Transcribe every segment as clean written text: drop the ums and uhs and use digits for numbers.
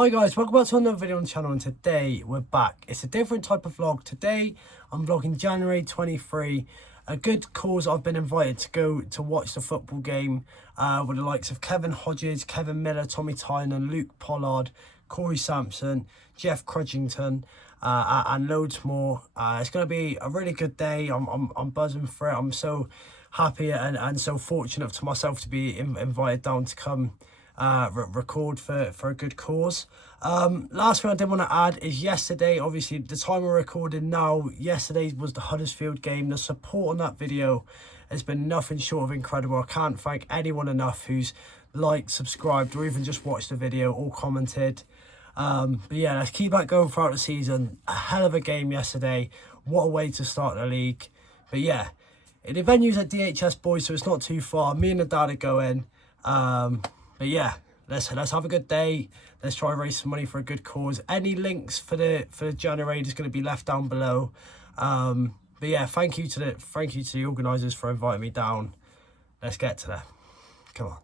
Hi guys, welcome back to another video on the channel, and today we're back. It's a different type of vlog. Today I'm vlogging January 23. A good cause. I've been invited to go to watch the football game with the likes of Kevin Hodges, Kevin Miller, Tommy Tynan, Luke Pollard, Corey Sampson, Jeff Crudgington, and loads more. It's going to be a really good day. I'm buzzing for it. I'm so happy and so fortunate to myself to be invited down to come record for a good cause. Last thing I did want to add is yesterday, obviously the time we're recording now, yesterday was the Huddersfield game. The support on that video has been nothing short of incredible. I can't thank anyone enough who's liked, subscribed, or even just watched the video or commented. But yeah, let's keep that going throughout the season. A hell of a game yesterday. What a way to start the league. But yeah, the venue's at DHS Boys, so it's not too far. Me and the dad are going. But yeah, let's have a good day. Let's try and raise some money for a good cause. Any links for the January is going to be left down below. But yeah, thank you to the organisers for inviting me down. Let's get to that. Come on.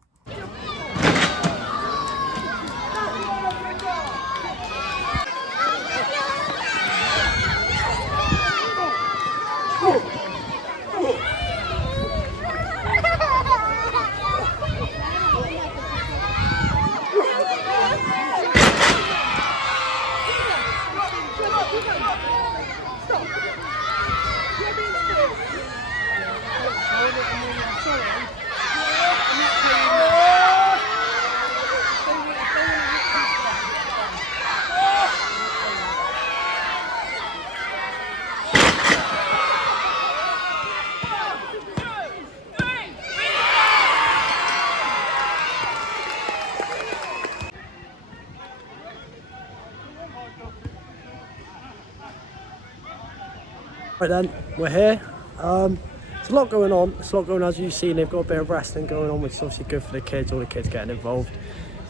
Right then, we're here. There's a lot going on. There's a lot going on, as you've seen. They've got a bit of wrestling going on, which is obviously good for the kids, all the kids getting involved.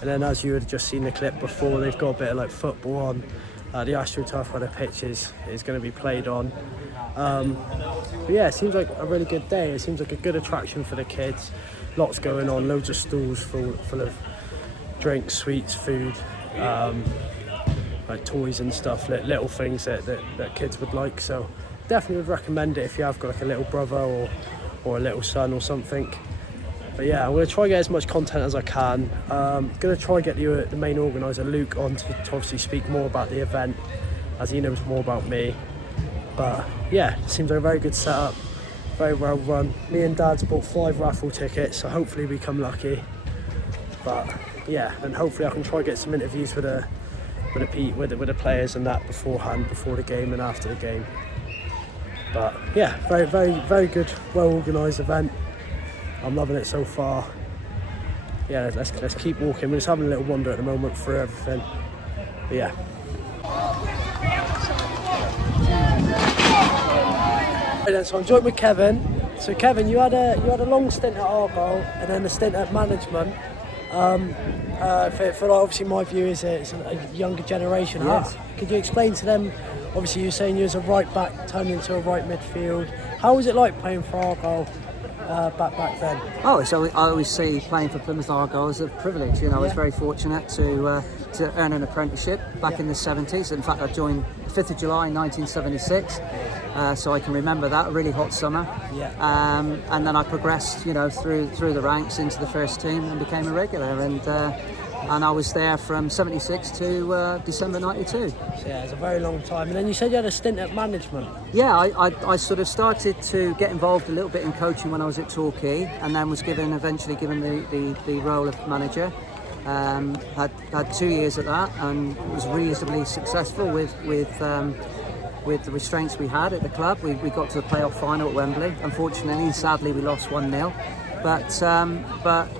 And then, as you had just seen the clip before, they've got a bit of like football on. The AstroTurf where the pitch is going to be played on. But yeah, it seems like a really good day. It seems like a good attraction for the kids. Lots going on, loads of stalls full of drinks, sweets, food, like toys and stuff, little things that kids would like. So definitely would recommend it if you have got like a little brother or a little son or something. But yeah, I'm going to try and get as much content as I can. Going to try and get the main organiser, Luke, on to obviously speak more about the event, as he knows more about me. But yeah, it seems like a very good setup, very well run. Me and Dad's bought 5 raffle tickets, so hopefully we come lucky. But yeah, and hopefully I can try and get some interviews with the players and that beforehand, before the game and after the game. But yeah, very, very, very good, well organised event. I'm loving it so far. Yeah, let's keep walking. We're just having a little wander at the moment through everything. But yeah. Right then, so I'm joined with Kevin. So Kevin, you had a long stint at Argyle and then a stint at management. For obviously my view is it's a younger generation. Yes. Could you explain to them? Obviously, you're saying you was a right back turned into a right midfield. How was it like playing for Argyle back then? Oh, so I always see playing for Plymouth Argyle as a privilege. You know, I was very fortunate to earn an apprenticeship back in the 70s. In fact, I joined 5th of July 1976, so I can remember that, a really hot summer. Yeah. And then I progressed, you know, through the ranks into the first team and became a regular. And I was there from 76 to December 92. So yeah, it's a very long time. And then you said you had a stint at management. Yeah, I sort of started to get involved a little bit in coaching when I was at Torquay, and then was eventually given the role of manager. Had 2 years at that, and was reasonably successful with the restraints we had at the club. We got to the playoff final at Wembley. Unfortunately, sadly, we lost 1-0. But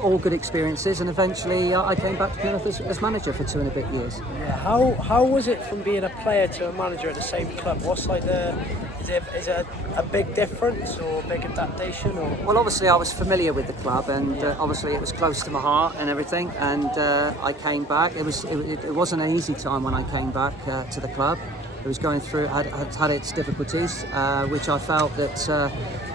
all good experiences, and eventually I came back to Plymouth as manager for 2 and a bit years. Yeah. How was it from being a player to a manager at the same club? What's like is it a big difference or a big adaptation? Or? Well, obviously I was familiar with the club, and obviously it was close to my heart and everything. And I came back. It wasn't an easy time when I came back to the club. It was going through, had its difficulties, which I felt that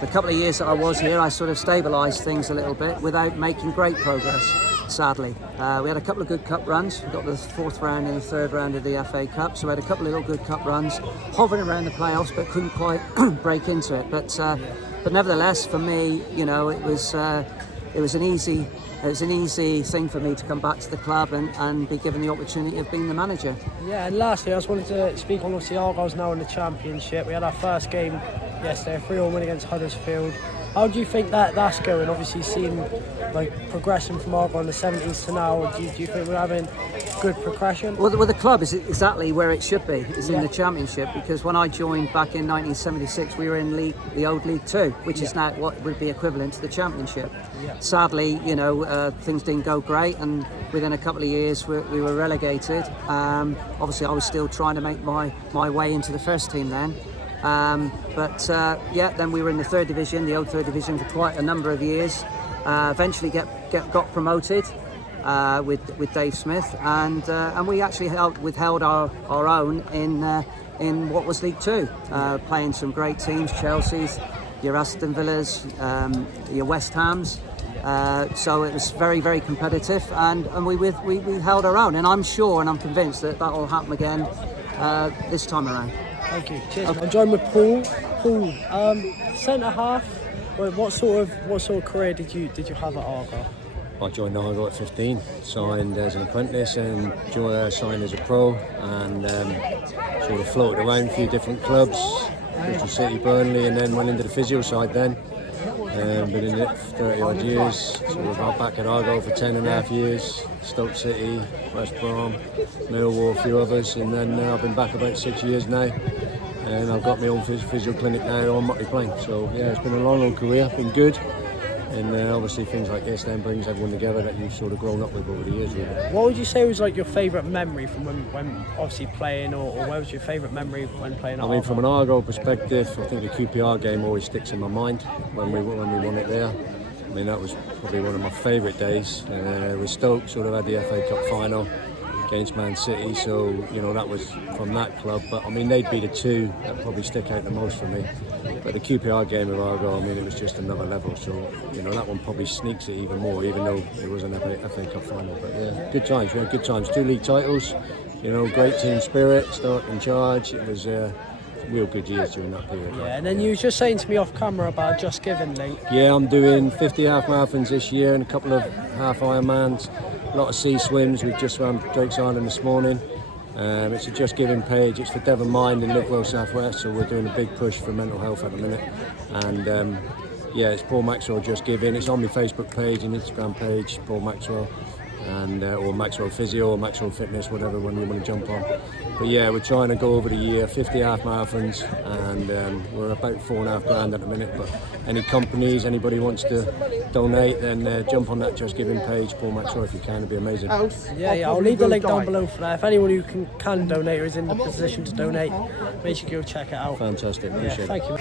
the couple of years that I was here, I sort of stabilised things a little bit without making great progress. sadly. We had a couple of good cup runs. We got the 4th round and the 3rd round of the FA Cup, so we had a couple of little good cup runs, hovering around the playoffs, but couldn't quite break into it. But nevertheless, for me, you know, it was an easy thing for me to come back to the club and be given the opportunity of being the manager. Yeah, and lastly, I just wanted to speak on, obviously, Argyle's now in the Championship. We had our first game yesterday, a 3-1 win against Huddersfield. How do you think that's going? Obviously, seeing like progression from Argyle in the 70s to now, do you think we're having good progression? Well, the club is exactly where it should be. It's in the Championship, because when I joined back in 1976, we were in the old League Two, which is now what would be equivalent to the Championship. Yeah. Sadly, you know, things didn't go great, and within a couple of years we were relegated. Obviously, I was still trying to make my way into the first team then. Then we were in the 3rd division, the old 3rd division, for quite a number of years. Eventually got promoted with Dave Smith, and we actually withheld our own in what was League Two, playing some great teams, Chelsea's, your Aston Villas, your West Hams. So it was very, very competitive, and we held our own, and I'm sure and I'm convinced that will happen again this time around. Thank you. Cheers. Okay. I'm joined with Paul. Paul, centre half. What sort of career did you have at Argyle? I joined Argyle at 15, signed as an apprentice, and signed as a pro, and sort of floated around a few different clubs, Bristol City, Burnley, and then went into the physio side then. Been in it for 30 odd years, sort of got back at Argyle for 10.5 years, Stoke City, West Brom, Millwall, a few others, and then I've been back about 6 years now, and I've got my own physio clinic now on Motley Plain. So yeah, it's been a long career, been good, and obviously things like this then brings everyone together that you've sort of grown up with over the years. Really. What would you say was like your favourite memory from when obviously playing, or where was your favourite memory when playing at Argyle? I mean, from an Argyle perspective, I think the QPR game always sticks in my mind when we won it there. I mean, that was probably one of my favourite days. With Stoke, sort of had the FA Cup final against Man City, so you know that was from that club. But I mean, they'd be the two that probably stick out the most for me. But the QPR game of Argyle, I mean, it was just another level. So you know that one probably sneaks it even more, even though it was an FA Cup final. But yeah, good times. We had good times. 2 league titles. You know, great team spirit, start in charge. It was real good years during that period. Yeah, and then you were just saying to me off camera about Just Giving link. Yeah, I'm doing 50 half marathons this year and a couple of half Ironmans. A lot of sea swims. We've just swam Drake's Island this morning. It's a Just Giving page. It's for Devon Mind in Liverpool South West, so we're doing a big push for mental health at the minute. And yeah, it's Paul Maxwell Just Giving. It's on my Facebook page and Instagram page, Paul Maxwell, and or Maxwell Physio or Maxwell Fitness, whatever one you want to jump on. But yeah, we're trying to go over the year, 50 half marathons, and we're about $4.5 grand at the minute. But any companies, anybody wants to donate, then jump on that Just Giving page, Paul Maxwell, if you can. It'd be amazing. Yeah, I'll leave the link down below for that. If anyone who can donate or is in the position to donate, make sure you go check it out. Fantastic, appreciate it. Thank you.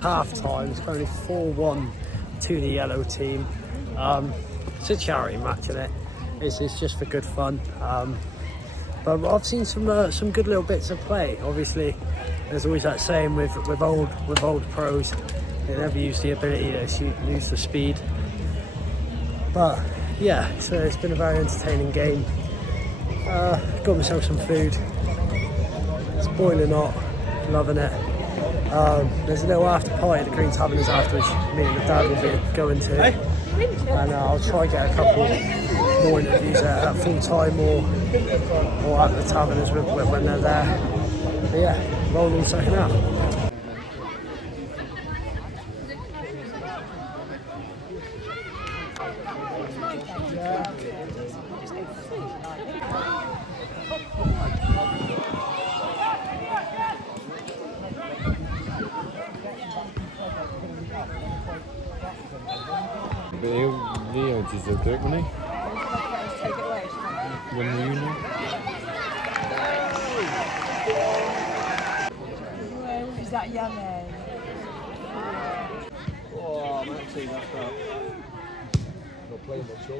Half time, it's currently 4-1 to the yellow team. It's a charity match, isn't it? It's just for good fun. But I've seen some good little bits of play. Obviously, there's always that saying with old pros, they never use the ability, they use the speed. But yeah, so it's been a very entertaining game. Got myself some food. It's boiling hot, loving it. There's a little after party at the Green Taverners afterwards. Me and the dad will be going to, and I'll try and get a couple more interviews at full time or at the Taverners when they're there. But yeah, rolling second half. Leo just a bit, wasn't he? When were you know? Is that yummy? Oh, I'm actually that's not. Not playing much, no.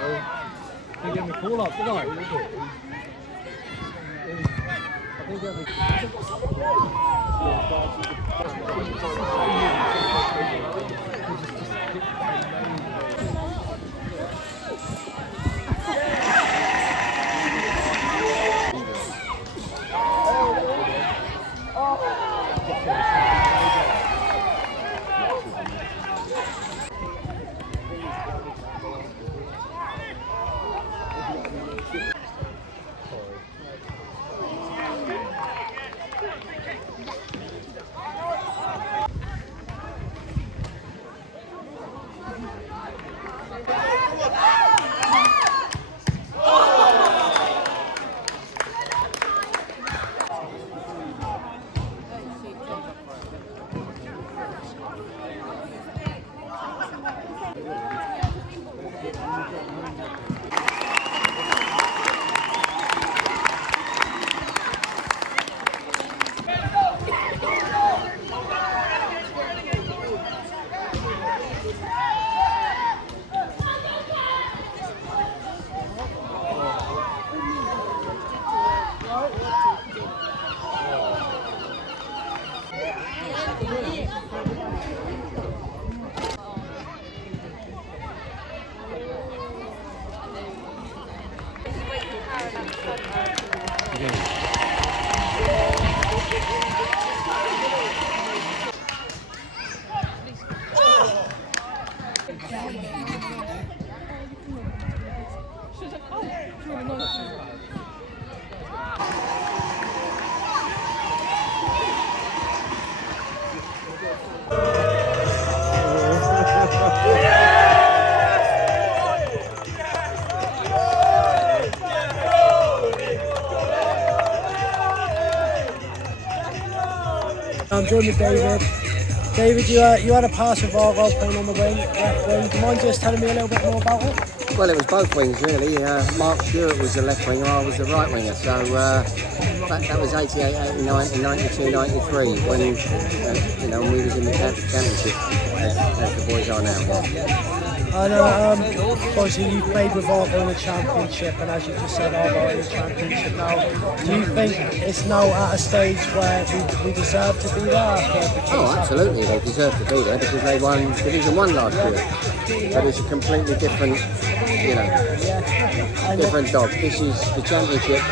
No. Didn't get me call up, did I? I think every. I'm joined with David. David, you had a pass with Harvey playing on the wing, left wing. Do you mind just telling me a little bit more about it? Well, it was both wings really. Mark Stewart was the left winger, I was the right winger. So that was 88, 89, 92, 93 when when we was in the championship, as the boys are now. I know, obviously you played with Harvey in the championship, and as you just said, Harvey in the championship now. Do you think it's now at a stage where we deserve to be there? Oh, absolutely, they deserve to be there because they won Division 1 last year. But it's a completely different, different dog. This is the championship.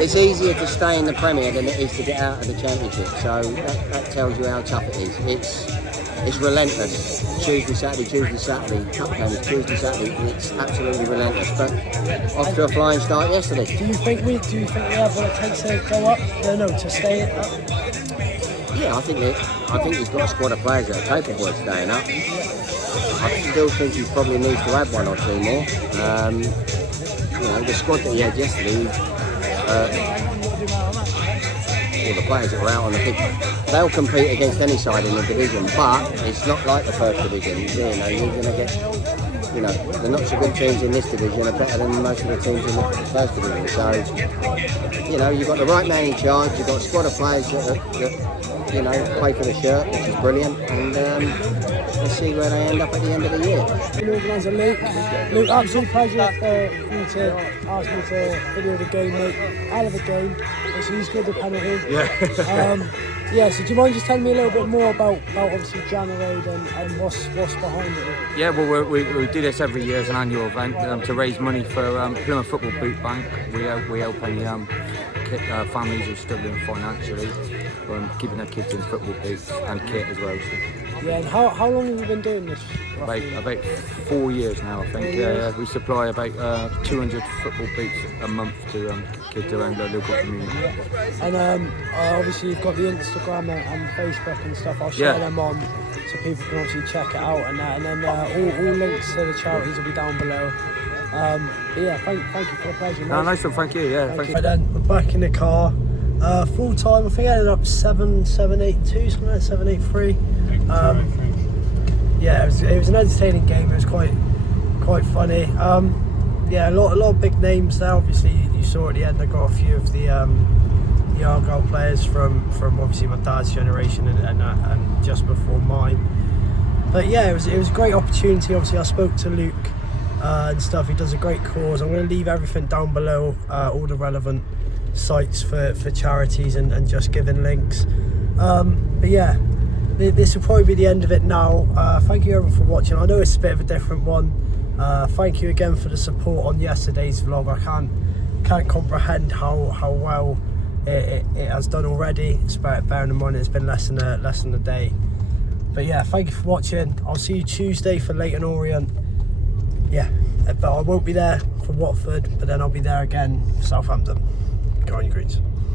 It's easier to stay in the Premier than it is to get out of the championship. So that tells you how tough it is. It's relentless. Tuesday, Saturday, cup games, Tuesday, Saturday. It's absolutely relentless. But off to a flying start yesterday. Do you think we have what it takes to go up? No, to stay up? Yeah, I think he's got a squad of players that are capable of staying up. I still think he probably needs to add one or two more. The squad that he had yesterday. All the players that were out on the pitch, they'll compete against any side in the division, but it's not like the first division. You're going to get, the not so good teams in this division are better than most of the teams in the first division. So, you've got the right man in charge, you've got a squad of players that play for the shirt, which is brilliant, and let's see where they end up at the end of the year. Organiser Luke, absolute pleasure for you to ask me to video the game, mate. Hell of a game. So he's good with penalty. Yeah. So do you mind just telling me a little bit more about obviously January and what's behind it? Yeah, well, we do this every year as an annual event to raise money for Plymouth Football Boot Bank. We help any families who are struggling financially, keeping their kids in football boots and kit as well. So. Yeah, and how long have you been doing this? About 4 years now, I think. Yeah, we supply about 200 football boots a month to kids around the local community. Yeah. And obviously you've got the Instagram and Facebook and stuff. I'll share them on so people can obviously check it out and that. And then all links to the charities will be down below. But yeah, thank you for the pleasure. No, nice one, thank you. Yeah, thank you. Right then, we're back in the car. Full time, I think I ended up 7-8-2, something like 7-8-3. Yeah, it was an entertaining game. It was quite funny. Yeah, a lot of big names there. Obviously, you saw at the end. I got a few of the Argyle players from obviously my dad's generation and just before mine. But yeah, it was a great opportunity. Obviously, I spoke to Luke and stuff. He does a great cause. I'm going to leave everything down below, all the relevant sites for charities and just giving links. But yeah, this will probably be the end of it now. Thank you everyone for watching. I know it's a bit of a different one. Thank you again for the support on yesterday's vlog. I can't comprehend how well it has done already. Bearing in mind it's been less than a day. But yeah, thank you for watching. I'll see you Tuesday for Leighton Orient. Yeah, but I won't be there for Watford, but then I'll be there again for Southampton. Go on, you Greens.